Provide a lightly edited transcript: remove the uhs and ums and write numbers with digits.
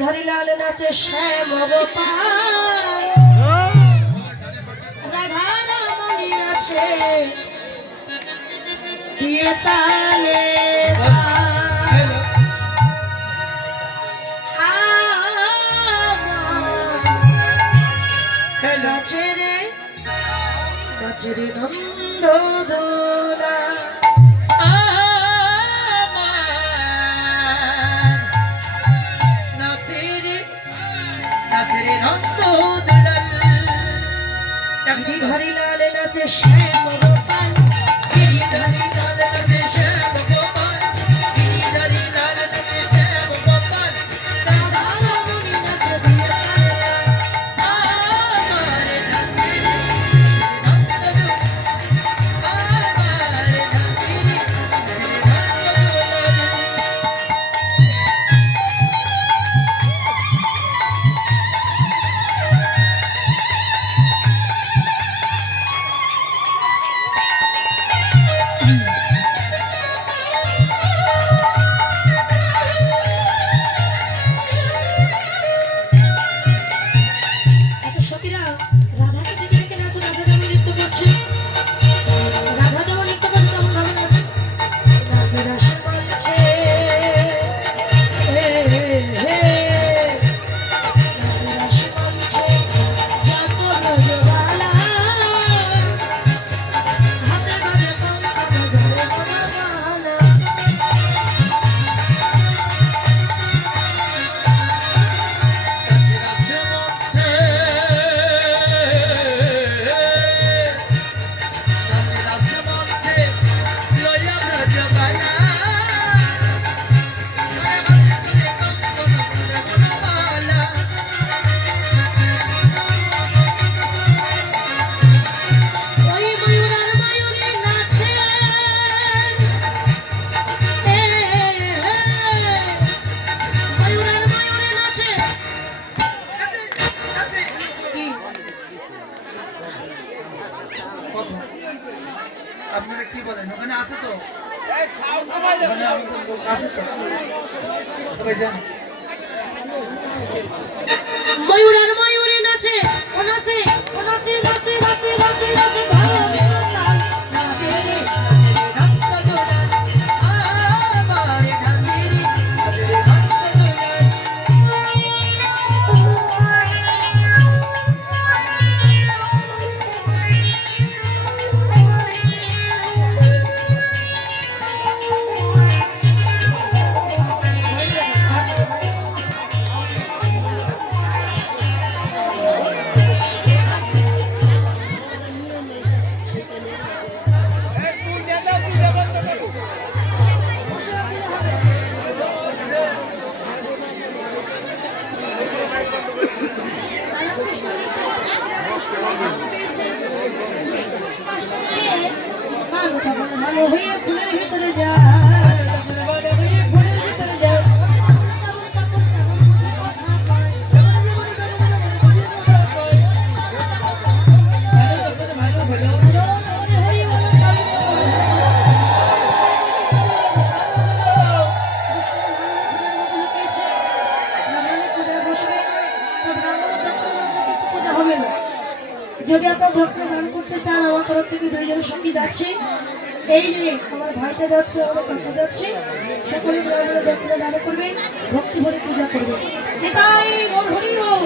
ধরিলাল নাচে শ্যাম গোপাল রাধা রামণি নাচে দিয়ে তালে নাচে রে নন্দ দোলা হরিলাল নাচে শ্যাম গোপাল হরিলাল নাচে শ্যাম গোপাল হরিলাল নাচে শ্যাম গোপাল রাধা রামণি নাচে দিয়ে আমার নাচে নন্দ আমার নাচে আপনারা কি বলেন ওখানে আছে তো ময়ূর আর ময়ূরে নাচে ও নাচে ও নাচে নাচে নাচে নাচে নাচে ভালো হয়ে ফুলের ভিতরে যায় যদি আপনার ভক্ত দান করতে চান আমার তরফ থেকে দুইজনের সঙ্গী যাচ্ছে এই যে আমার ভাইটা যাচ্ছে আমার কাকা যাচ্ছে সকলে দক্ষিণা দান করবেন ভক্তি ভরে পূজা করবেন এটাই ওর হরি বল।